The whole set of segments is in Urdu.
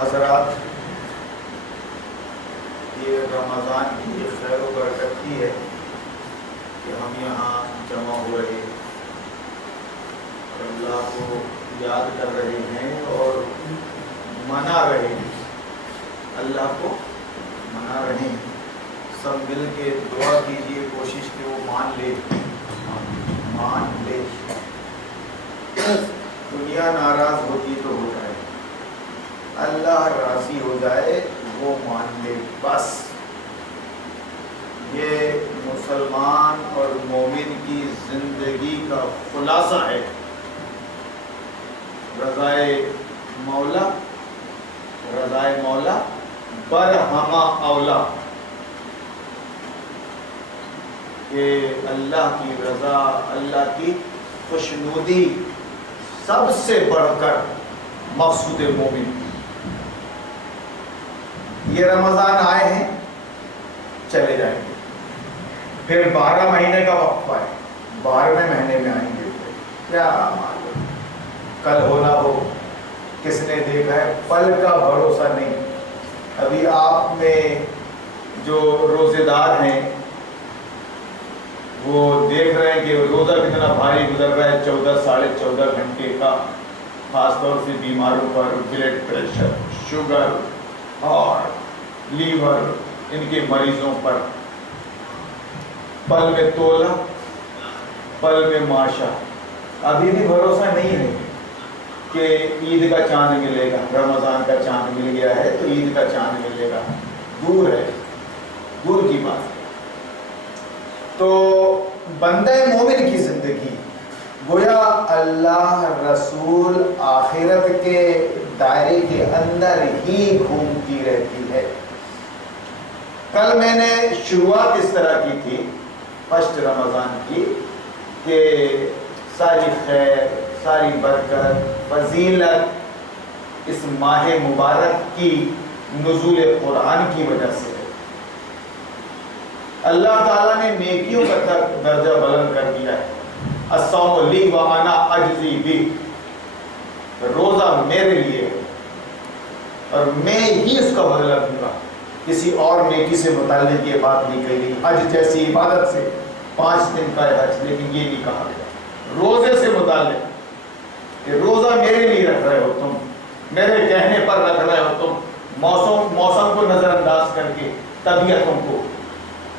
حضرات، یہ رمضان کی خیر و برکت ہی ہے کہ ہم یہاں جمع ہو رہے ہیں اور اللہ کو یاد کر رہے ہیں اور منا رہے ہیں، اللہ کو منا رہے ہیں۔ سب مل کے دعا کیجیے، کوشش کہ وہ مان لے۔ دنیا ناراض ہوتی تو ہو جائے، اللہ راضی ہو جائے، وہ مان لے، بس۔ یہ مسلمان اور مومن کی زندگی کا خلاصہ ہے۔ رضائے مولا برہمہ اولا، کہ اللہ کی رضا، اللہ کی خوشنودی سب سے بڑھ کر مقصود مومن۔ یہ رمضان آئے ہیں، چلے جائیں گے، پھر 12 مہینے کا وقفہ ہے، 12ویں مہینے میں آئیں گے۔ کیا معلوم کل ہونا ہو، کس نے دیکھا ہے، پل کا بھروسہ نہیں۔ ابھی آپ میں جو روزے دار ہیں وہ دیکھ رہے ہیں کہ روزہ کتنا بھاری گزر رہا ہے، 14-14.5 گھنٹے کا، خاص طور سے بیماروں پر، بلڈ پریشر، شوگر اور لیور، ان کے مریضوں پر، پل میں تولا، پل میں ماشا۔ ابھی بھی بھروسہ نہیں ہے کہ عید کا چاند ملے گا، رمضان کا چاند مل گیا ہے تو عید کا چاند ملے گا، دور ہے، دور کی بات ہے۔ تو بندہ مومن کی زندگی گویا اللہ رسول آخرت کے دائرے کے اندر ہی گھومتی رہتی ہے۔ کل میں نے شروعات اس طرح کی تھی فرسٹ رمضان کی کہ ساری خیر، ساری برکت، فضیلت اس ماہ مبارک کی نزول قرآن کی وجہ سے ہے۔ اللہ تعالیٰ نے نیکیوں کا درجہ بلند کر دیا ہے۔ الصوم لی وانا اجزی بہ، روزہ میرے لیے ہے اور میں ہی اس کا بدلہ دوں گا۔ کسی اور نیکی سے متعلق یہ بات نہیں کہی، حج جیسی عبادت سے 5 دن کا ہے حج، لیکن یہ نہیں کہا گیا روزے سے متعلق کہ روزہ میرے لیے رکھ رہے ہو تم، میرے کہنے پر رکھ رہے ہو تم، موسم کو نظر انداز کر کے، طبیعتوں کو،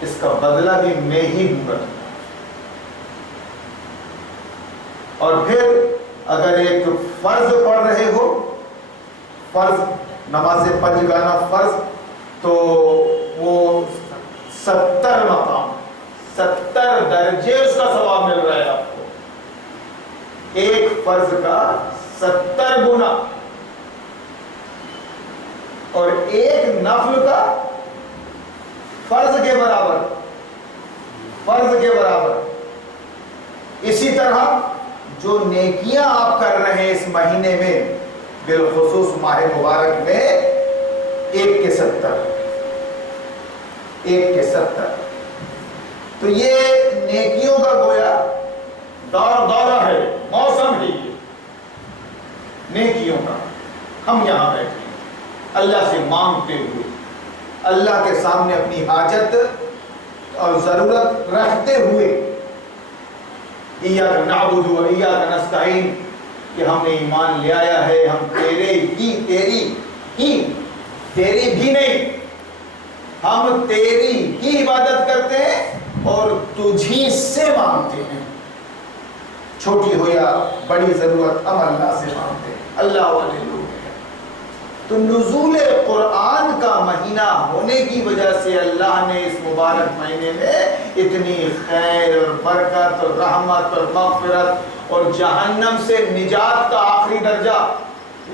اس کا بدلہ بھی میں ہی دوں گا۔ اور پھر اگر ایک فرض پڑھ رہے ہو، فرض نماز 5 گانا فرض، تو وہ 70 مقام، 70 درجے اس کا ثواب مل رہا ہے آپ کو، ایک فرض کا 70 گنا، اور ایک نفل کا فرض کے برابر، فرض کے برابر۔ اسی طرح جو نیکیاں آپ کر رہے ہیں اس مہینے میں، بالخصوص ماہ مبارک میں، 1 کے 70، 1 کے 70۔ تو یہ نیکیوں کا گویا دورہ ہے، موسم ہے یہ نیکیوں کا۔ ہم یہاں بیٹھے ہیں اللہ سے مانگتے ہوئے، اللہ کے سامنے اپنی حاجت اور ضرورت رکھتے ہوئے، ایاک نعبد و ایاک نستعین، کہ ہم نے ایمان لے آیا ہے، ہم تیری بھی نہیں، ہم تیری ہی عبادت کرتے ہیں اور تجھی سے مانگتے ہیں، چھوٹی ہو یا بڑی ضرورت ہم اللہ سے مانگتے ہیں، اللہ والے لوگ ہیں۔ تو نزول قرآن کا مہینہ ہونے کی وجہ سے اللہ نے اس مبارک مہینے میں اتنی خیر اور برکت اور رحمت اور مغفرت اور جہنم سے نجات کا آخری درجہ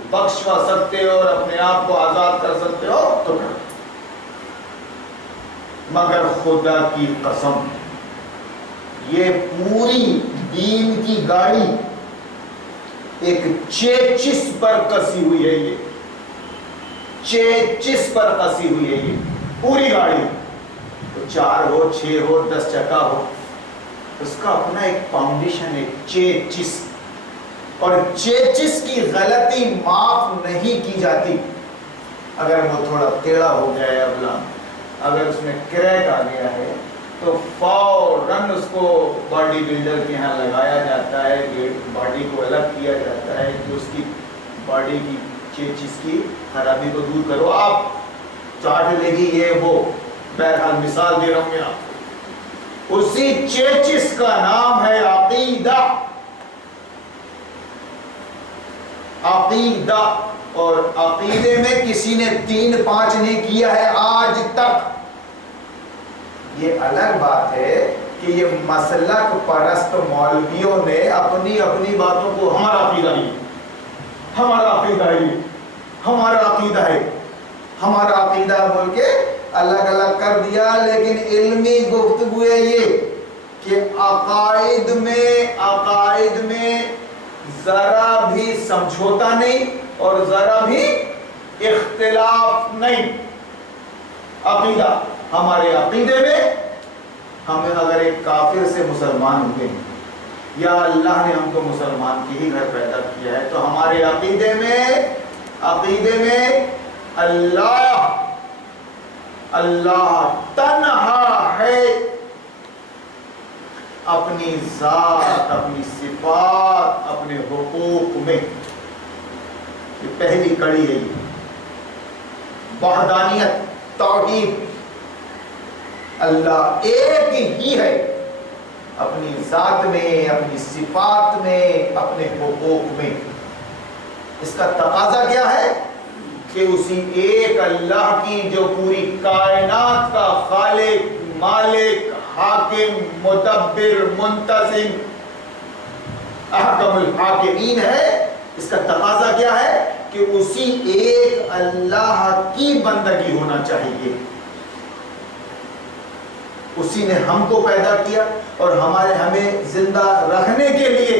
بخشوا سکتے ہو اور اپنے آپ کو آزاد کر سکتے ہو تو کر۔ مگر خدا کی قسم، یہ پوری دین کی گاڑی ایک چیچس پر کسی ہوئی ہے، یہ چیچس پر کسی ہوئی ہے، یہ پوری گاڑی، 4 ہو 6 ہو 10 چکا ہو، اس کا اپنا ایک فاؤنڈیشن ہے، چیچس، اور چیچس کی غلطی معاف نہیں کی جاتی۔ اگر وہ تھوڑا ٹیڑھا ہو گیا ہے ابلا، اگر اس میں کریک آ گیا ہے تو فوراً اس کو باڈی بلڈر کے یہاں لگایا جاتا ہے، باڈی کو الگ کیا جاتا ہے کہ اس کی باڈی کی چیز کی خرابی کو دور کرو. آپ چاٹ لگی یہ وہ، بہرحال مثال دے رہا ہوں میں آپ کو. اسی چیچس کا نام ہے عقیدہ. عقیدہ. اور عقیدے میں کسی نے 3-5 نہیں کیا ہے آج تک. یہ الگ بات ہے کہ یہ مسلک پرست مولویوں نے اپنی اپنی باتوں کو ہمارا عقیدہ ہی، ہمارا عقیدہ ہی، ہمارا عقیدہ ہے، ہمارا عقیدہ بول کے الگ الگ کر دیا. لیکن علمی گفتگو ہے یہ کہ عقائد میں ذرا بھی سمجھوتا نہیں اور ذرا بھی اختلاف نہیں. عقیدہ، ہمارے عقیدے میں ہمیں اگر ایک کافر سے مسلمان ہوئے یا اللہ نے ہم کو مسلمان کے ہی گھر پیدا کیا ہے تو ہمارے عقیدے میں اللہ تنہا ہے. اپنی ذات، اپنی صفات، اپنے حقوق میں. یہ پہلی کڑی ہے. یہ وحدانیت، توحید. اللہ ایک ہی ہے اپنی ذات میں، اپنی صفات میں، اپنے حقوق میں. اس کا تقاضا کیا ہے کہ اسی ایک اللہ کی جو پوری کائنات کا خالق، مالک، حاکم، مدبر، منتظم، احکم الحاکمین ہے، اس کا تقاضا کیا ہے کہ اسی ایک اللہ کی بندگی ہونا چاہیے. اسی نے ہم کو پیدا کیا اور ہمیں زندہ رکھنے کے لیے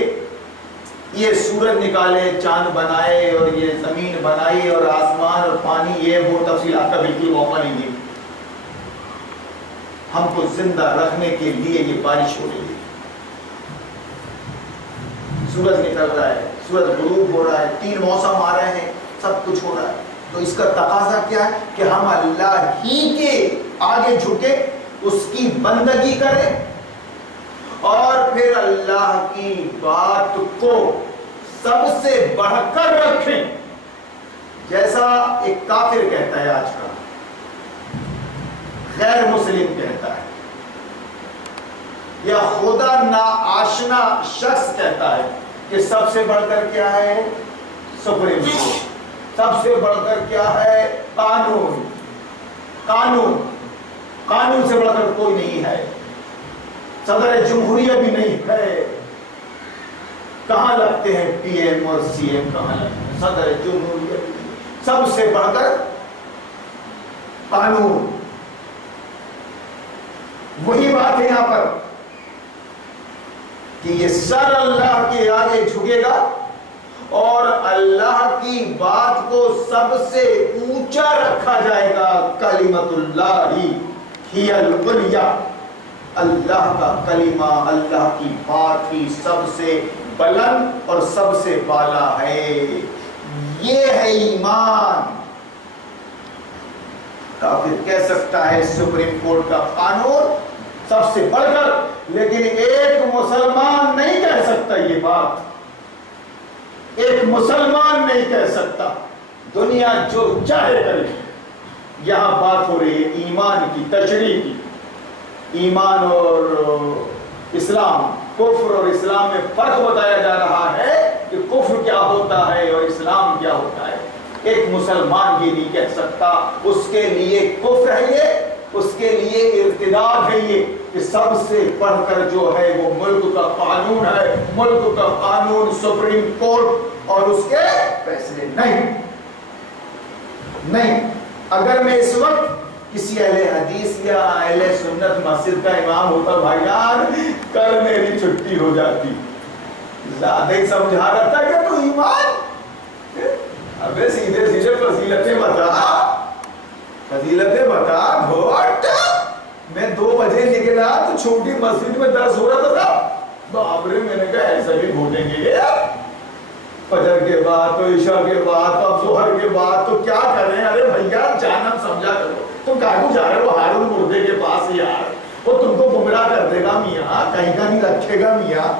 یہ سورج نکالے، چاند بنائے اور یہ زمین بنائی اور آسمان اور پانی، یہ وہ تفصیلات کا بالکل موقع نہیں ہے. ہم کو زندہ رکھنے کے لیے یہ بارش ہو رہی ہے، سورج نکل رہا ہے، سورج غروب ہو رہا ہے، 3 موسم آ رہے ہیں، سب کچھ ہو رہا ہے. تو اس کا تقاضا کیا ہے کہ ہم اللہ ہی کے آگے جھکے، اس کی بندگی کریں اور پھر اللہ کی بات کو سب سے بڑھ کر رکھیں. جیسا ایک کافر کہتا ہے آج کا، غیر مسلم کہتا ہے، یا خدا ناآشنا شخص کہتا ہے کہ سب سے بڑھ کر کیا ہے سپریم کورٹ، سب سے بڑھ کر کیا ہے قانون سے بڑھ کر کوئی نہیں ہے، صدر جمہوریہ بھی نہیں ہے. کہاں لگتے ہیں پی ایم اور سی ایم، کہاں لگتے ہیں صدر جمہوریہ. سب سے بڑھ کر قانون. وہی بات ہے یہاں پر کہ یہ سر اللہ کے آگے جھکے گا اور اللہ کی بات کو سب سے اونچا رکھا جائے گا. کلمۃ اللہ ہی العلیٰ، اللہ کا کلمہ، اللہ کی بات ہی سب سے بلند اور سب سے بالا ہے. یہ ہے ایمان. کافر کہہ سکتا ہے سپریم کورٹ کا قانون سب سے بڑھ کر، لیکن ایک مسلمان نہیں کہہ سکتا یہ بات. ایک مسلمان نہیں کہہ سکتا. دنیا جو چاہے کرے. یہاں بات ہو رہی ہے ایمان کی، تشریح کی. ایمان اور اسلام، کفر اور اسلام میں فرق بتایا جا رہا ہے کہ کفر کیا ہوتا ہے اور اسلام کیا ہوتا ہے. ایک مسلمان یہ نہیں کہہ سکتا، اس کے لیے کفر ہے یہ، اس کے لیے ارتداد ہے یہ کہ سب سے بڑھ کر جو ہے وہ ملک کا قانون ہے. ملک کا قانون سپریم کورٹ اور اس کے فیصلے نہیں. اگر میں اس وقت کسی اہل حدیث یا اہل سنت مسجد کا امام ہوتا، بھائی یار کل میری چھٹی ہو جاتی. زیادہ ہی سمجھا رہا تھا کہ تو ایمان، ابے سیدھے فضیلتیں بتا گھوٹ. میں 2 بجے نکلا تو چھوٹی مسجد میں درس ہو رہا تھا. باپ رے، میں نے کہا ایسا بھی گھوٹیں گے یار. فجر کے بعد تو عشاء کے بعد تو اب ظہر کے بعد تو کیا کریں؟ ارے بھیا جہنم سمجھا کرو، تم کہاں جا رہے ہو ہارون مردے کے پاس یار، وہ تم کو گمراہ کر دے گا میاں، کہیں کا نہیں رکھے گا میاں۔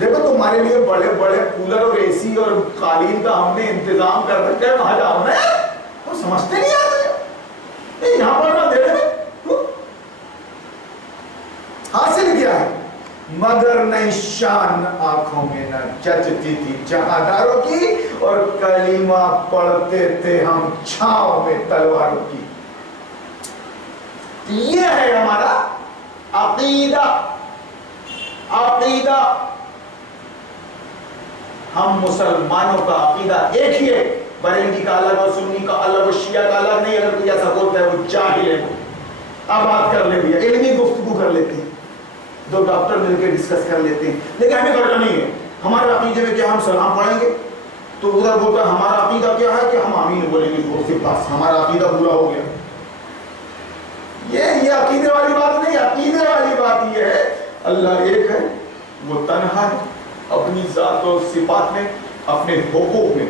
دیکھو تمہارے لیے بڑے بڑے کولر اور اے سی اور قالین کا ہم نے انتظام کر رکھا ہے، وہاں جاؤ نا، وہ سمجھتے نہیں آتے یہاں پر نہ دے رہے۔ حاصل کیا ہے؟ مگر نئی شان آنکھوں میں نہ جچتی تھی جہانداروں کی، اور کلمہ پڑھتے تھے ہم چھاؤں میں تلواروں کی۔ یہ ہے ہمارا عقیدہ۔ عقیدہ ہم مسلمانوں کا عقیدہ ایک ہی ہے، بریلوی کا الگ اور سنی کا الگ اور شیعہ کا الگ نہیں۔ اگر کوئی ایسا بولتا ہے وہ جاہل ہے، اب بات کر لے بھیا، علمی گفتگو کر لیتے ہیں، دو ڈاکٹر مل کے ڈسکس کر لیتے ہیں، لیکن ہمیں کرنا نہیں ہے۔ ہمارے عقیدے میں کیا، ہم سلام پڑھیں گے تو ادھر بولتا ہے ہمارا عقیدہ کیا ہے کہ ہم آمین بولیں گے، زور سے، بس ہمارا عقیدہ پورا ہو گیا۔ یہ عقیدے والی بات نہیں، عقیدے والی بات یہ ہے اللہ ایک ہے، وہ تنہا ہے، اپنی ذات و صفات میں، اپنے حقوق میں۔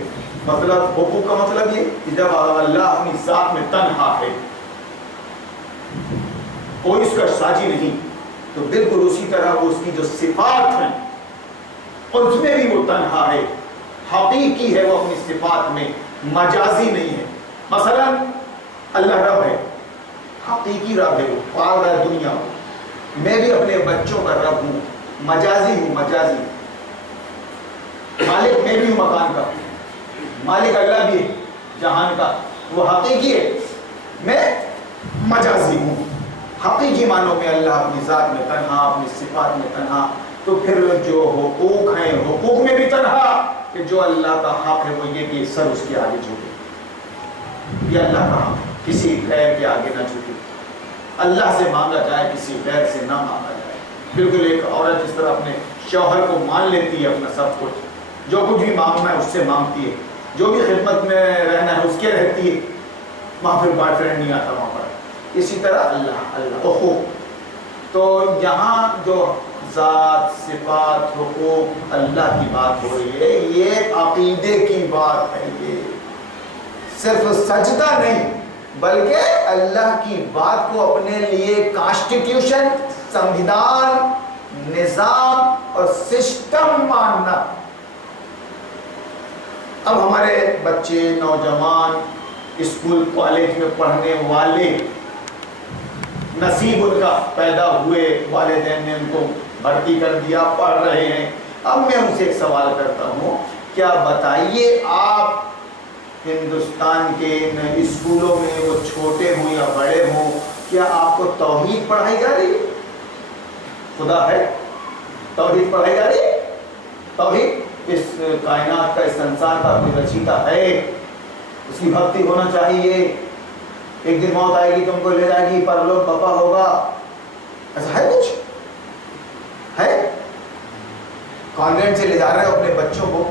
مطلب حقوق کا مطلب یہ کہ جب اللہ اپنی ذات میں تنہا ہے، کوئی اس کا ساجی نہیں، تو بالکل اسی طرح وہ اس کی جو صفات ہیں اس میں بھی وہ تنہا ہے، حقیقی ہے وہ اپنی صفات میں، مجازی نہیں ہے۔ مثلا اللہ رب ہے، حقیقی رب ہے، وہ پال رہا ہے دنیا کو۔ میں بھی اپنے بچوں کا رب ہوں، مجازی ہوں، مجازی۔ مالک میں بھی ہوں مکان کا، مالک اللہ بھی ہے جہان کا، وہ حقیقی ہے، میں مجازی ہوں۔ حقیقی معنوں میں اللہ اپنی ذات میں تنہا، اپنی صفات میں تنہا۔ تو پھر جو حقوق ہیں، حقوق میں بھی تنہا، کہ جو اللہ کا حق ہے وہ یہ کہ سر اس کے آگے جھکے، یہ اللہ کا حق، کسی غیر کے آگے نہ جھکے، اللہ سے مانگا جائے، کسی غیر سے نہ مانگا جائے۔ بالکل ایک عورت جس طرح اپنے شوہر کو مان لیتی ہے اپنا سب کچھ، جو کچھ بھی مانگنا ہے اس سے مانگتی ہے، جو بھی خدمت میں رہنا ہے اس کے رہتی ہے، وہاں پھر بوائے فرینڈ نہیں آتا وہاں پر۔ اسی طرح اللہ حقوق، تو یہاں جو ذات، صفات، حقوق اللہ کی بات ہو رہی ہے، یہ عقیدے کی بات ہے، یہ صرف سجدہ نہیں بلکہ اللہ کی بات کو اپنے لیے کانسٹیٹیوشن، سنویدھان، نظام اور سسٹم ماننا۔ اب ہمارے بچے، نوجوان، اسکول کالج میں پڑھنے والے، نصیب ان کا پیدا ہوئے، والدین نے ان کو بھرتی کر دیا، پڑھ رہے ہیں۔ اب میں ان سے ایک سوال کرتا ہوں، کیا بتائیے آپ ہندوستان کے اسکولوں میں، وہ چھوٹے ہوں یا بڑے ہوں، کیا آپ کو توحید پڑھائی جا رہی ہے؟ خدا ہے، توحید پڑھائی جا رہی ہے؟ توحید اس کائنات کا، اس سنسار کا اپنی رچیتا ہے، اس کی بھکتی ہونا چاہیے، ایک دن موت آئے گی تم کو لے جائے گی، پرلوک بپا ہوگا، ایسا ہے کچھ؟ ہے؟ کانوینٹ سے لے جا رہے ہو اپنے بچوں کو،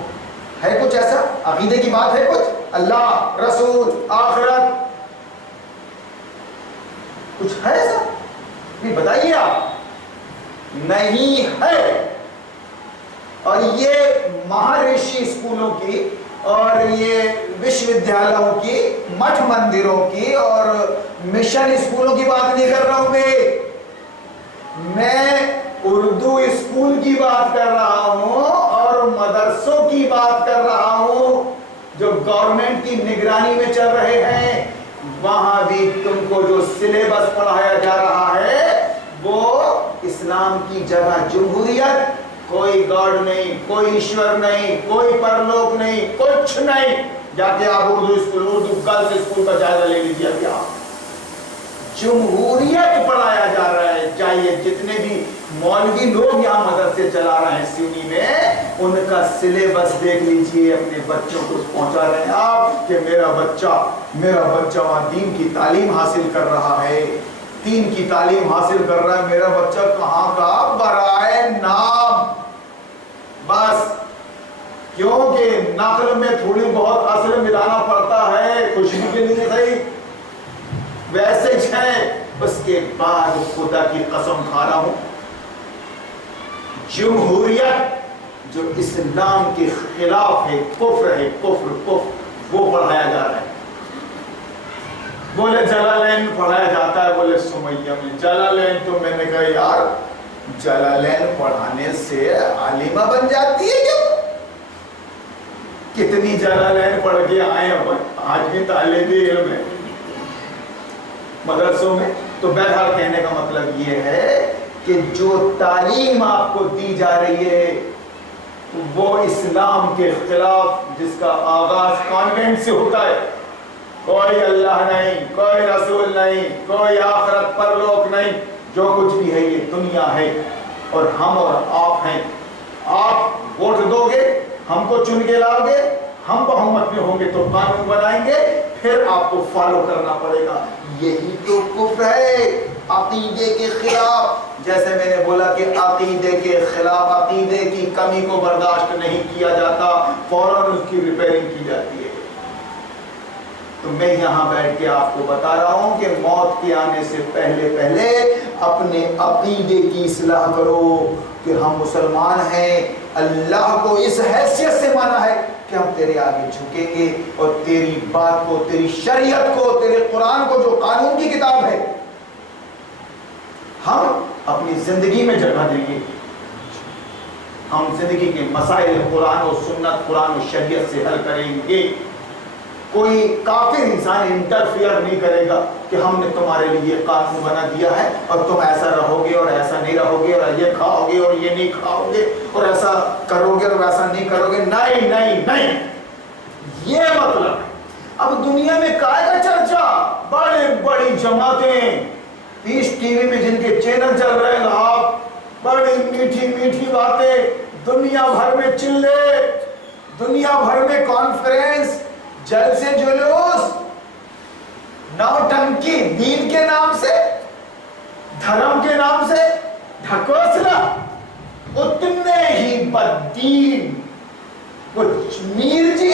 ہے کچھ ایسا؟ عقیدے کی بات ہے کچھ؟ اللہ، رسول، آخرت، کچھ ہے ایسا؟ نہیں بتائیے آپ۔ نہیں ہے۔ اور یہ مہارشی اسکولوں کی اور یہ وشودیالوں کی، مٹھ مندروں کی اور مشن اسکولوں کی بات نہیں کر رہا ہوں میں اردو اسکول کی بات کر رہا ہوں اور مدرسوں کی بات کر رہا ہوں جو گورنمنٹ کی نگرانی میں چل رہے ہیں۔ وہاں بھی تم کو جو سلیبس پڑھایا جا رہا ہے وہ اسلام کی جگہ جمہوریت، کوئی گاڈ نہیں، کوئی ایشور نہیں، کوئی پرلوک نہیں، کچھ نہیں۔ جا کے آپ Urdu school, Urdu girls school کا جائزہ لے لیجیے ابھی آپ، جمہوریت پڑھایا جا رہا ہے۔ چاہیے جتنے بھی مولوی لوگ یہاں مدرسے چلا رہے ہیں سیونی میں، ان کا سلیبس دیکھ لیجیے، اپنے بچوں کو پہنچا رہے ہیں آپ کہ میرا بچہ وہاں دین کی تعلیم حاصل کر رہا ہے، دین کی تعلیم حاصل کر رہا ہے، میرا بچہ کہاں کا؟ برائے نام، بس کیونکہ نقل میں تھوڑی بہت اصل ملانا پڑتا ہے، خوشبو کے لیے صحیح، ویسے ہے۔ اس کے بعد خدا کی قسم کھا رہا ہوں، جمہوریت جو اسلام کے خلاف ہے، کفر ہے، کفر وہ پڑھایا جا رہا ہے۔ بولے جلالین پڑھایا جاتا ہے، بولے سمیہ میں جلالین، تو میں نے کہا یار جلالین پڑھانے سے عالمہ بن جاتی ہے کیوں؟ کتنی جلالین پڑھ کے آئے ہیں، آج بھی طالب علم ہے مدرسوں میں۔ تو بہرحال کہنے کا مطلب یہ ہے کہ جو تعلیم آپ کو دی جا رہی ہے وہ اسلام کے خلاف، جس کا آغاز کانوینٹ سے ہوتا ہے، کوئی اللہ نہیں، کوئی رسول نہیں، کوئی آخرت پرلوک نہیں، جو کچھ بھی ہے یہ دنیا ہے اور ہم اور آپ ہیں۔ آپ ووٹ دو گے، ہم کو چن کے لاؤ گے، ہم بہمت میں ہوں گے تو قانون بنائیں گے، پھر آپ کو فالو کرنا پڑے گا۔ یہی تو کفر ہے، عقیدے کے خلاف۔ جیسے میں نے بولا کہ عقیدے کے خلاف، عقیدے کی کمی کو برداشت نہیں کیا جاتا، فوراً اس کی ریپیئرنگ کی جاتی ہے۔ تو میں یہاں بیٹھ کے آپ کو بتا رہا ہوں کہ موت کے آنے سے پہلے اپنے عقیدے کی اصلاح کرو کہ ہم مسلمان ہیں، اللہ کو اس حیثیت سے مانا ہے کہ ہم تیرے آگے جھکیں گے اور تیری بات کو، تیری شریعت کو، تیرے قرآن کو جو قانون کی کتاب ہے، ہم اپنی زندگی میں جگہ دیں گے۔ ہم زندگی کے مسائل قرآن و سنت، قرآن و شریعت سے حل کریں گے۔ کوئی کافر انسان انٹرفیئر نہیں کرے گا کہ ہم نے تمہارے لیے قانون بنا دیا ہے اور تم ایسا رہو گے اور ایسا نہیں رہو گے، اور یہ کھاؤ گے اور یہ نہیں کھاؤ گے، اور ایسا کرو گے اور ویسا نہیں کرو گے۔ نہیں نہیں نہیں، یہ مطلب ہے۔ اب دنیا میں کائے کا چرچا، بڑی بڑی جماعتیں، پیس ٹی وی میں جن کے چینل چل رہے ہیں، آپ بڑی میٹھی میٹھی باتیں، دنیا بھر میں چلے، دنیا بھر میں کانفرنس، جلسے، جلوس، نوٹنکی، دین کے نام سے، دھرم کے نام سے ڈھکوسلا، اتنے ہی بددین، وہ میر جی،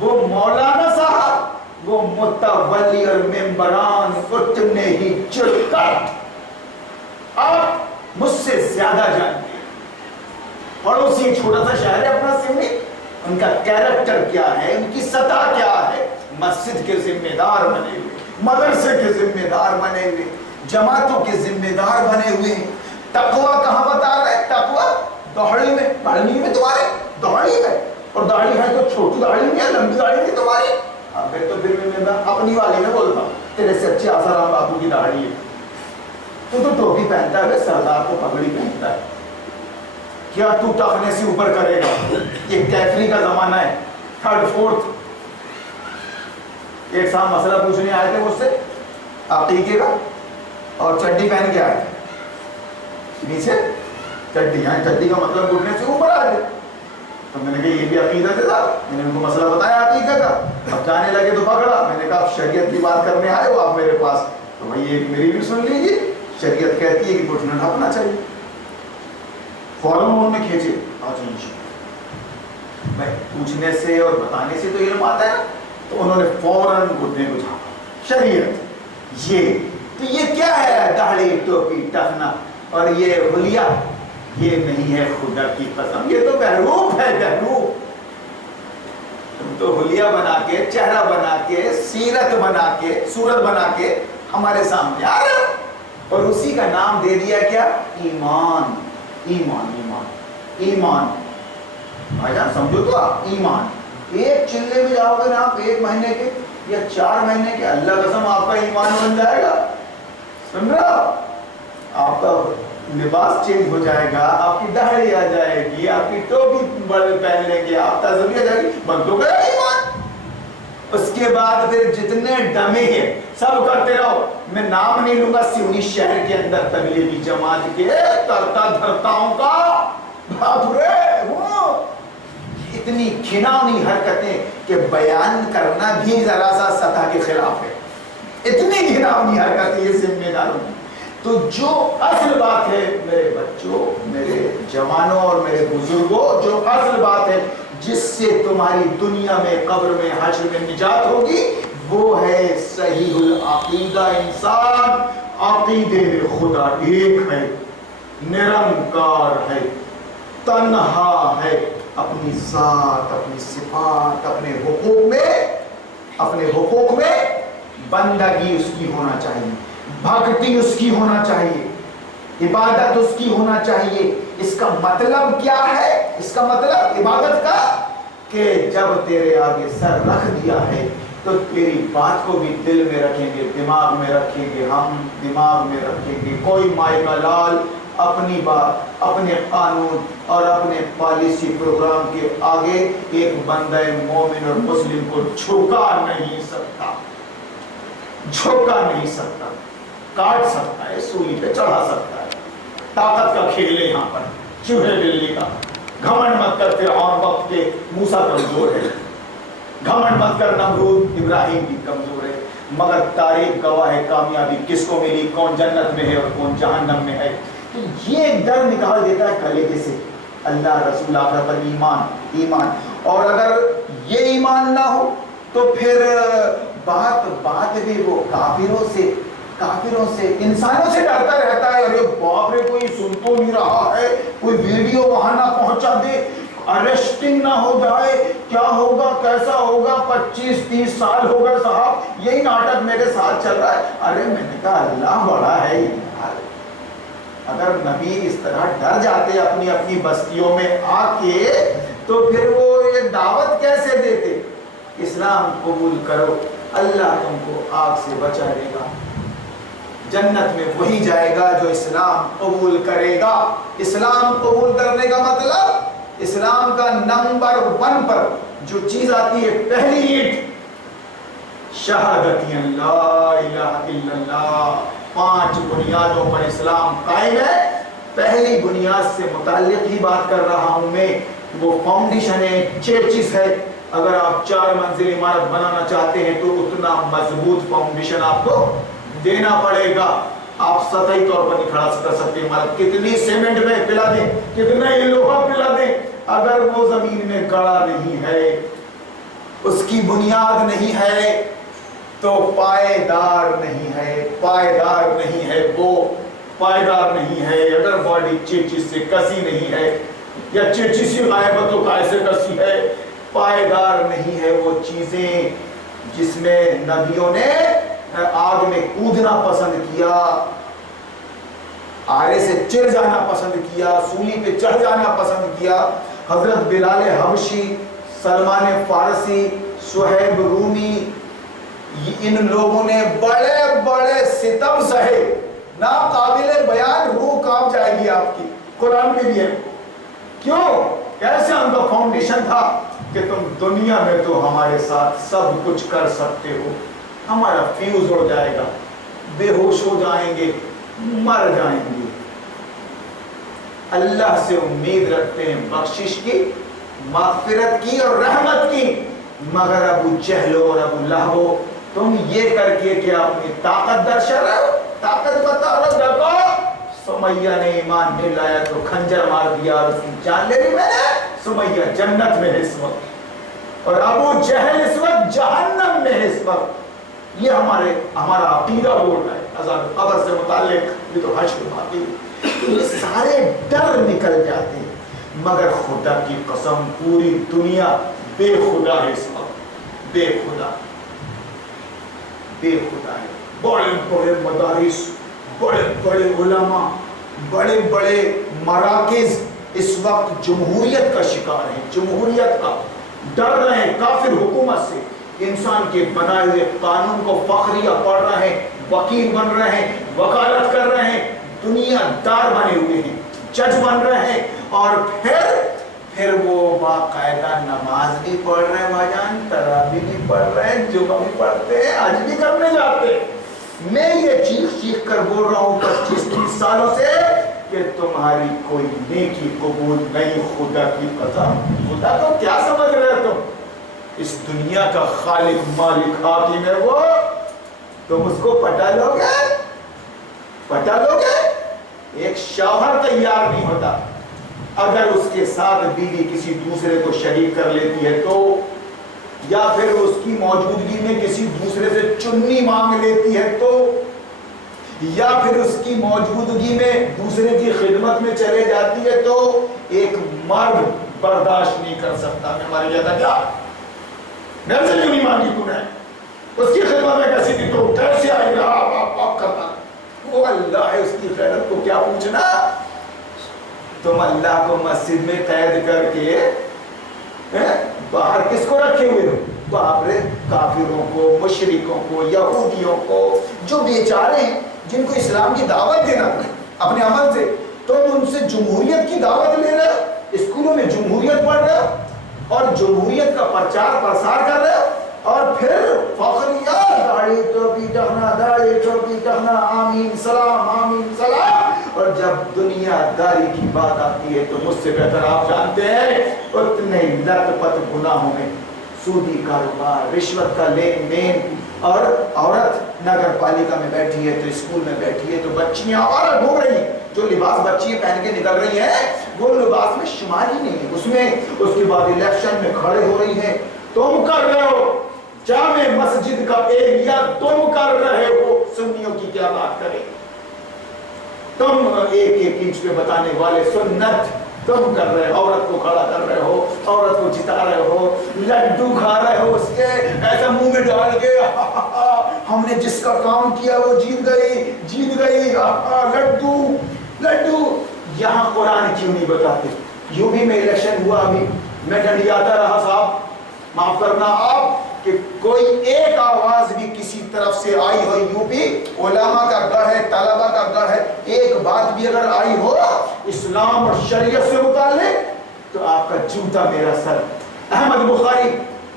وہ مولانا صاحب، وہ متولی اور ممبران، اتنے ہی چرکٹ۔ آپ مجھ سے زیادہ جانتے ہیں۔ پڑوسی ایک چھوٹا سا شہر ہے اپنا سمنی، ان کا کیریکٹر کیا ہے، ان کی سطح کیا ہے، مسجد کے ذمہ دار بنے ہوئے، مدرسے کے ذمہ دار بنے ہوئے، جماعتوں کے ذمہ دار بنے ہوئے ہیں۔ تقویٰ کہاں بتا رہے ہیں؟ تقویٰ داڑھی میں، بڑھنی میں تمہارے، داڑھی میں، اور داڑھی ہے تو چھوٹی داڑھی میں، لمبی داڑھی میں تمہاری۔ پھر تو پھر میں اپنی والی میں بولتا ہوں، تیرے سے اچھی آسارام بابو کی داڑھی ہے، تو ٹوپی پہنتا ہے، سردار کو پگڑی پہنتا ہے، کیا تو ٹخنے سے اوپر کرے گا؟ یہ کیفری کا زمانہ ہے، تھرڈ فورتھ۔ ایک صاحب مسئلہ پوچھنے آئے تھے مجھ سے عقیقے کا، اور چڈی پہن کے آئے تھے، نیچے چڈی، یہاں چڈی کا مطلب گھٹنے سے اوپر آ گئے۔ تو میں نے کہا یہ بھی عقیدہ تھے صاحب، میں نے ان کو مسئلہ بتایا عقیقہ کا، اب جانے لگے تو پکڑا، میں نے کہا آپ شریعت کی بات کرنے آئے ہو آپ میرے پاس، تو بھائی ایک میری بھی سن لیجیے، شریعت کہتی ہے کہ گھٹنا ڈھکنا چاہیے۔ فوراً انہوں نے کھینچے، بھائی پوچھنے سے اور بتانے سے تو علم آتا ہے نا، تو انہوں نے فوراً گھٹنے کو جھانکا۔ شریعت یہ تو یہ کیا ہے، داڑھی، ٹوپی، ٹخنا اور یہ حلیہ، یہ نہیں ہے خدا کی قسم، یہ تو بہروپ ہے، بہروپ۔ تم تو حلیہ بنا کے، چہرہ بنا کے، سیرت بنا کے، صورت بنا کے ہمارے سامنے آ رہے ہو، اور اسی کا نام دے دیا کیا؟ ایمان۔ ایمان ایمان ایمان، بھائی جان سمجھو تو آپ، ایمان۔ ایک چلے میں جاؤ گے نا آپ، 1 مہینے کے یا 4 مہینے کے، اللہ قسم آپ کا ایمان بن جائے گا۔ سن رہے ہو؟ آپ کا لباس چینج ہو جائے گا، آپ کی داڑھی آ جائے گی، آپ کی ٹوپی پہن لیں گے، آپ تازگی آ جائے گی، بن تو گیا ایمان۔ اس کے بعد پھر جتنے ڈمے ہیں سب کرتے رہو۔ میں نام نہیں لوں گا، سیونی شہر کے اندر تبلیغی جماعت کے کرتا دھرتاؤں کا، باپ رے، وہ اتنی گھناؤنی حرکتیں کہ بیان کرنا بھی ذرا سا سطح کے خلاف ہے، اتنی گھناؤنی حرکتیں یہ ذمہ داروں کی۔ تو جو اصل بات ہے میرے بچوں، میرے جوانوں اور میرے بزرگوں، جو اصل بات ہے جس سے تمہاری دنیا میں، قبر میں، حشر میں نجات ہوگی، وہ ہے صحیح العقیدہ۔ انسان عقیدے میں خدا ایک ہے، نرنکار ہے، تنہا ہے اپنی ذات، اپنی صفات، اپنے حقوق میں بندگی اس کی ہونا چاہیے، بھکتی اس کی ہونا چاہیے، عبادت اس کی ہونا چاہیے۔ اس کا مطلب کیا ہے؟ اس کا مطلب عبادت کا کہ جب تیرے آگے سر رکھ دیا ہے تو تیری بات کو بھی دل میں رکھیں گے، دماغ میں رکھیں گے، ہم دماغ میں رکھیں گے۔ کوئی مائی کا لال اپنی بات، اپنے قانون اور اپنے پالیسی پروگرام کے آگے ایک بندہ مومن اور مسلم کو جھکا نہیں سکتا، جھکا نہیں سکتا، کاٹ سکتا ہے، سولی پہ چڑھا سکتا ہے۔ طاقت کا کھیل ہے یہاں پر، چوہے بلی کا۔ گھمنڈ مت کر فرعون وقت کے موسیٰ کمزور ہے، گھمنڈ مت کر نمرود ابراہیم بھی کمزور ہے، مگر تاریخ گواہ ہے کامیابی کس کو ملی، کون جنت میں ہے اور کون جہنم میں ہے۔ تو یہ ڈر نکال دیتا ہے کلیجے سے، اللہ رسول آخرت پر ایمان۔ اور اگر یہ ایمان نہ ہو تو پھر بات بھی وہ کافروں سے انسانوں سے ڈرتا رہتا ہے۔ ارے باپ رے، کوئی سن تو نہیں رہا ہے، کوئی ویڈیو وہاں نہ پہنچا دے، اریسٹنگ نہ ہو جائے، کیا ہوگا کیسا ہوگا، 25-30 سال ہو گئے صاحب یہی ناٹک میرے ساتھ چل رہا ہے۔ ارے میں نے کہا اللہ بڑا ہے یار، اگر نبی اس طرح ڈر جاتے اپنی بستیوں میں آ کے تو پھر وہ یہ دعوت کیسے دیتے؟ اسلام قبول کرو، اللہ تم کو آگ سے بچا لے گا، جنت میں وہی جائے گا جو اسلام قبول کرے گا۔ اسلام قبول کرنے کا مطلب اسلام کا نمبر 1 پر جو چیز آتی ہے، پہلی اینٹ شہادت لا الہ الا اللہ، 5 بنیادوں پر اسلام قائم ہے۔ پہلی بنیاد سے متعلق ہی بات کر رہا ہوں میں، وہ فاؤنڈیشن ہے، چرچز ہے۔ اگر آپ 4 منزل عمارت بنانا چاہتے ہیں تو اتنا مضبوط فاؤنڈیشن آپ کو دینا پڑے گا۔ آپ سطحی طور پر نہیں کھڑا کر سکتے عمارت، کتنی سیمنٹ میں پلا دیں، کتنا ہی لوہا پلا دیں، اگر وہ زمین میں گڑا نہیں ہے، اس کی بنیاد نہیں ہے تو پائیدار نہیں ہے، وہ پائیدار نہیں ہے۔ اگر باڈی چرچز سے کسی نہیں ہے یا چرچز کی غائبت و کائے سے کسی ہے، پائیدار نہیں ہے وہ چیزیں جس میں نبیوں نے آگ میں کودنا پسند کیا، آرے سے چر جانا پسند کیا، سولی پہ چڑھ جانا پسند کیا۔ حضرت بلال حبشی، سلمان فارسی، صہیب رومی، ان لوگوں نے بڑے بڑے ستم سہے، ناقابل بیان، روح کانپ جائے گی آپ کی۔ قرآن میں بھی ہے، کیوں؟ کیسے ان کا فاؤنڈیشن تھا کہ تم دنیا میں تو ہمارے ساتھ سب کچھ کر سکتے ہو، ہمارا فیوز اڑ جائے گا، بے ہوش ہو جائیں گے، مر جائیں گے۔ اللہ سے امید رکھتے ہیں بخشش کی، مغفرت کی اور رحمت کی، مگر ابو جہل اور ابو لہب تم یہ کر کے کہ اپنی طاقت درشا رہے ہو، طاقت بتا رہو، دیکھو سمیہ نے ایمان نہیں لایا تو کھنجر مار دیا اور اس کی جان لے لی میں نے۔ سمیہ جنت میں ہے اس وقت اور ابو جہل اس وقت جہنم میں ہے اس وقت۔ یہ ہمارا عقیدہ بولتا ہے عذاب قبر سے متعلق، یہ تو حشر باقی، یہ سارے ڈر نکل جاتے ہیں۔ مگر خدا کی قسم پوری دنیا بے خدا ہے اس وقت، بے خدا ہے۔ بڑے بڑے مدارس، بڑے بڑے علماء، بڑے بڑے مراکز اس وقت جمہوریت کا شکار ہیں، جمہوریت کا ڈر رہے ہیں کافر حکومت سے، انسان کے بنائے ہوئے قانون کو فخریہ پڑھ رہے ہیں، وکیل بن رہے ہیں، وکالت کر رہے ہیں، دنیا دار بنے ہوئے ہیں، جج بن رہے ہیں، اور پھر وہ باقاعدہ نماز بھی پڑھ رہے ہیں، بھاجان تراویح بھی پڑھ رہے ہیں، جمعہ بھی پڑھتے ہیں، حج بھی کرنے جاتے ہیں۔ میں یہ چیخ کر بول رہا ہوں 25-30 سالوں سے کہ تمہاری کوئی نیکی قبول نہیں، خدا کی قسم۔ خدا تو کیا سمجھ رہے ہو تم؟ اس دنیا کا خالق مالک حاکم ہے وہ، تم اس کو پٹا لو گے؟ ایک شوہر تیار نہیں ہوتا اگر اس کے ساتھ بیوی کسی دوسرے کو شریک کر لیتی ہے تو، یا پھر اس کی موجودگی میں کسی دوسرے سے چنی مانگ لیتی ہے تو، یا پھر اس کی موجودگی میں دوسرے کی خدمت میں چلے جاتی ہے تو ایک مرد برداشت نہیں کر سکتا. میں مر گیا تھا کیا؟ میرے سے کیوں نہیں مانگی تو نے؟ اس کی خدمت میں کیسی تھی تو کیسے آئی رہا آپ کرنا؟ وہ اللہ ہے، اس کی خیرت کو کیا پوچھنا؟ تم اللہ کو مسجد میں قید کر کے باہر کس کو رکھے ہوئے ہو؟ باہر کافروں کو، مشرکوں کو، یہودیوں کو، جو بیچارے ہیں جن کو اسلام کی دعوت دینا اپنے عمل سے، تم ان سے جمہوریت کی دعوت لے رہے ہو، اسکولوں میں جمہوریت پڑھ رہے ہو اور جمہوریت کا پرچار پرسار کر رہے ہو، اور پھر فخریات داڑھی ٹوپی ٹکنا آمین سلام. اور جب دنیا داری کی بات آتی ہے تو مجھ سے بہتر آپ جانتے ہیں اتنے لت پت گناہوں میں، سودی کاروبار، رشوت کا لین دین، اور عورت نگر پالیکا میں بیٹھی ہے تو اسکول میں بیٹھی ہے تو بچیاں آوارہ گھوم رہی ہیں، جو لباس بچیاں پہن کے نکل رہی ہیں وہ لباس میں شمار ہی نہیں ہے اس میں. اس کے بعد الیکشن میں کھڑے ہو رہی ہیں، تم کر رہے ہو جامع مسجد کا ایریا، تم کر رہے ہو، سنیوں کی کیا بات کریں؟ تم ایک انچ پہ بتانے والے سنت تم کر رہے ہو، عورت کو کھڑا کر رہے ہو، عورت کو جتا رہے ہو، لڈو کھا رہے ہو اس کے ایسا منہ میں ڈال کے ہم نے جس کا کام کیا وہ جیت گئی لڈو. یہاں قرآن کیوں نہیں بتاتے؟ یو پی میں الیکشن ہوا، ابھی میں ڈنڈیاتا رہا صاحب، معاف کرنا آپ، کہ کوئی ایک آواز بھی کسی طرف سے آئی ہو، یو پی علماء کا گڑھ ہے، طلباء کا گڑھ ہے، ایک بات بھی اگر آئی ہو اسلام اور شریعت سے متعلق تو آپ کا جوتا میرا سر. احمد بخاری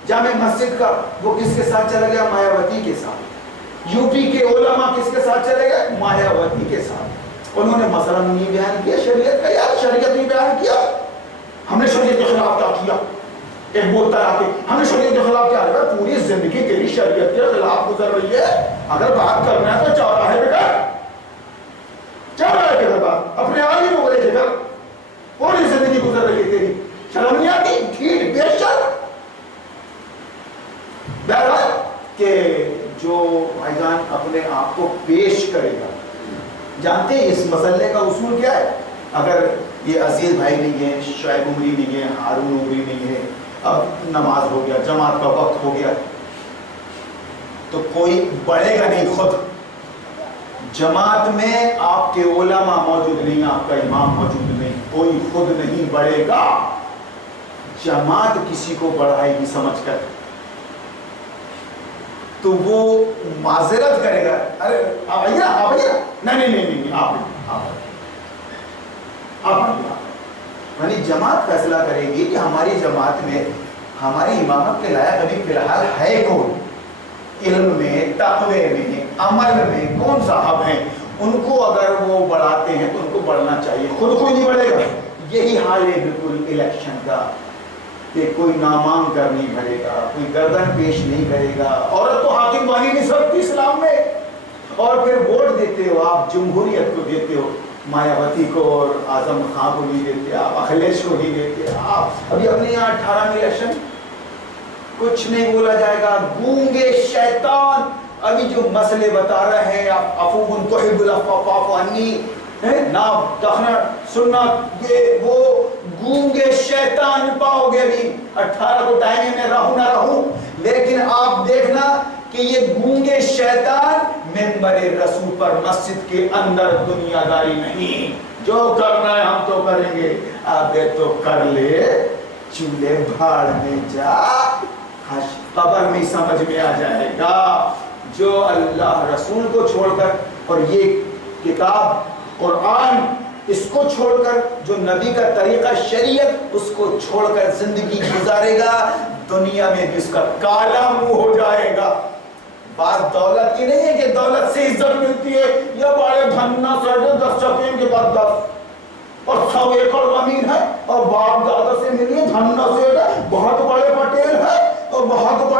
جامع مسجد کا وہ کس کے ساتھ چلا گیا؟ مایاوتی کے ساتھ. یو پی کے علماء کس کے ساتھ چلے گئے؟ مایاوتی کے ساتھ. انہوں نے مسئلہ نہیں بیان کیا شریعت کا، یار شریعت نہیں بیان کیا، ہم نے شریعت کے خلاف کیا کیا؟ ایک بولتا ہے کہ ہم نے شریعت کے خلاف کیا ہے؟ پوری زندگی تیری شریعت کے خلاف گزر رہی ہے، اگر بات کرنا ہے تو چوراہے پہ کر، چوراہے پہ کر بات، اپنے آگے میں بولے کر، پوری زندگی گزر رہی ہے تیری، شرم نہیں آتی؟ ٹھیک بے شک. بہرحال کہ جو بھائی جان اپنے آپ کو پیش کرے گا، جانتے ہیں اس مسئلے کا اصول کیا ہے؟ اگر یہ عزیز بھائی نہیں ہے، شعیب عمری نہیں ہے، ہارون عمری نہیں ہے، اب نماز ہو گیا، جماعت کا وقت ہو گیا، تو کوئی بڑھے گا نہیں. خود جماعت میں آپ کے علماء موجود نہیں، آپ کا امام موجود نہیں، کوئی خود نہیں بڑھے گا. جماعت کسی کو بڑھائے گی سمجھ کر تو وہ معذرت کرے گا، ارے آپ آئیے نا، نہیں آپ یعنی جماعت فیصلہ کرے گی کہ ہماری جماعت میں ہماری امامت کے لائق ابھی فی الحال ہے کون، علم میں، تقوی میں، عمل میں کون صاحب ہیں، ان کو اگر وہ بڑھاتے ہیں تو ان کو بڑھنا چاہیے، خود کوئی نہیں بڑھے گا. یہی حال ہے بالکل الیکشن کا، کہ کوئی نامام کر نہیں بھرے گا، کوئی گردن پیش نہیں کرے گا. عورت تو حاکم بنی نہیں سکتی اسلام میں، اور پھر ووٹ دیتے ہو آپ جمہوریت کو دیتے ہو، مایاوتی کو اور اعظم خان کو نہیں دیتے آپ، اکھلیش کو نہیں دیتے آپ. ابھی اپنے یہاں 18 میں الیکشن، کچھ نہیں بولا جائے گا، گونگے شیطان ابھی جو مسئلے بتا رہے ہیں، عفو تحب العفو فاعف عنی، نہ تخنا سننا، یہ وہ گونگے شیطان پاؤ گے ابھی 18 کو ٹائم میں رہوں نہ رہوں. لیکن آپ دیکھنا کہ یہ گونگے شیطان منبر رسول پر مسجد کے اندر دنیا داری نہیں، جو کرنا ہے ہم تو کریں گے، آبے تو کر لے، چولہے بھاڑ میں جا، قبر میں سمجھ میں آ جائے گا. جو اللہ رسول کو چھوڑ کر اور یہ کتاب قرآن اس کو چھوڑ کر، جو نبی کا طریقہ شریعت اس کو چھوڑ کر زندگی گزارے گا، دنیا میں بھی اس کا کالا منہ ہو جائے گا. بات دولت کی نہیں ہے کہ دولت سے عزت ملتی ہے، یہ بڑے دھنا سے 10 چکین کے بعد 10 اور 100 ایکڑ زمین ہے اور باپ دادا سے ملی دھنا سے بہت بڑے پٹیل ہے اور بہت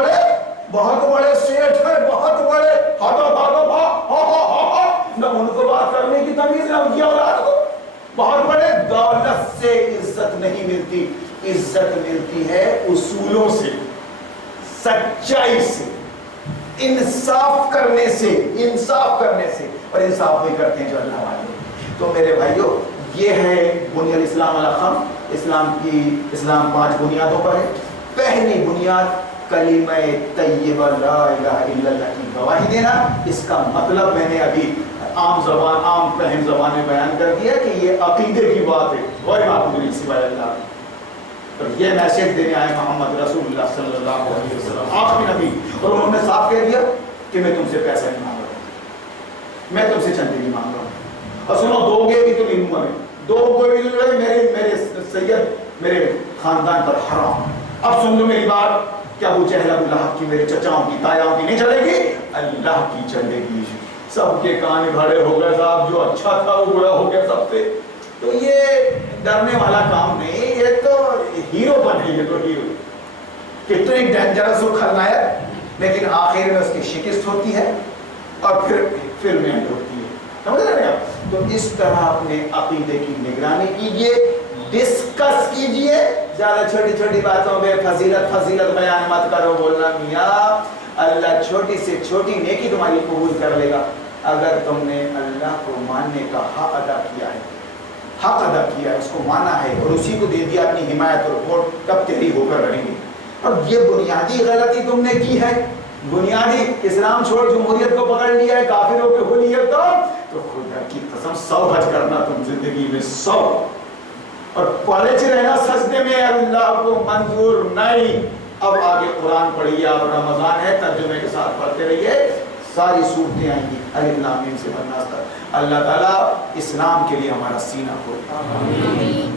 بڑے سیٹ ہے، بہت بڑے نہ ان کو بات کرنے کی تمیز نہ ان کی اولاد کو. بہت بڑے دولت سے عزت نہیں ملتی، عزت ملتی ہے اصولوں سے، سچائی سے. انصاف کرنے سے، اور انصاف بھی کرتے ہیں جو اللہ والے۔ تو میرے بھائیوں، یہ ہے بنی الاسلام علی خمس، اسلام 5 بنیادوں پر ہے۔ پہلی بنیاد کلمہ طیبہ لا الہ الا اللہ کی گواہی دینا۔ اس کا مطلب میں نے ابھی عام فہم زبان میں بیان کر دیا کہ یہ عقیدے کی بات ہے، غیر معبود نہیں سوائے اللہ۔ اور یہ میسج دینے آئے محمد رسول اللہ صلی اللہ علیہ وسلم، آخری نبی، اور انہوں نے صاف کہہ دیا کہ میں تم سے پیسہ نہیں مانگ رہا ہوں، میں تم سے چندے نہیں مانگ رہا ہوں، اور سنو دو گے بھی تو نہیں دوں گا، دو گے بھی تو میرے سید میرے خاندان پر حرام۔ اب سن لو میری بات، کیا ابو جہل ابو لہب کی، میرے چچاؤں کی، تایاؤں کی نہیں چلے گی؟ اللہ کی چلے گی۔ سب کے کان بھرے ہو گئے صاحب، جو اچھا تھا وہ برا ہو گیا سب سے۔ تو یہ ڈرنے والا کام نہیں، یہ تو ہیرو بنے، یہ تو ہیرو کتنی ڈینجرس ہو خلنائک، لیکن آخر میں اس کی شکست ہوتی ہے اور پھر فلم اینڈ ہوتی ہے، سمجھ رہے ہیں آپ؟ تو اس طرح اپنے عقیدے کی نگرانی کیجئے، ڈسکس کیجئے، زیادہ چھوٹی چھوٹی باتوں میں فضیلت بیان مت کرو، بولنا میاں اللہ چھوٹی سے چھوٹی نیکی تمہاری قبول کر لے گا اگر تم نے اللہ کو ماننے کا حق ادا کیا ہے، اس کو مانا ہے اور اسی کو دے دیا اپنی حمایت اور ووٹ، تب تیری ہو کر رہیں گے۔ اور یہ بنیادی غلطی تم نے کی ہے، بنیادی اسلام چھوڑ جمہوریت کو پکڑ لیا ہے، کافروں کی حلیت تو خدا کی قسم 100 حج کرنا تم زندگی میں 100، اور کالج رہنا سجدے میں اللہ کو منظور نہیں۔ اب آگے قرآن پڑھیے، آپ رمضان ہے ترجمے کے ساتھ پڑھتے رہیے، ساری صورتیں آئیں گی الف لام میم سے والناس تک۔ اللہ تعالیٰ اسلام کے لیے ہمارا سینہ کھولے۔ آمین۔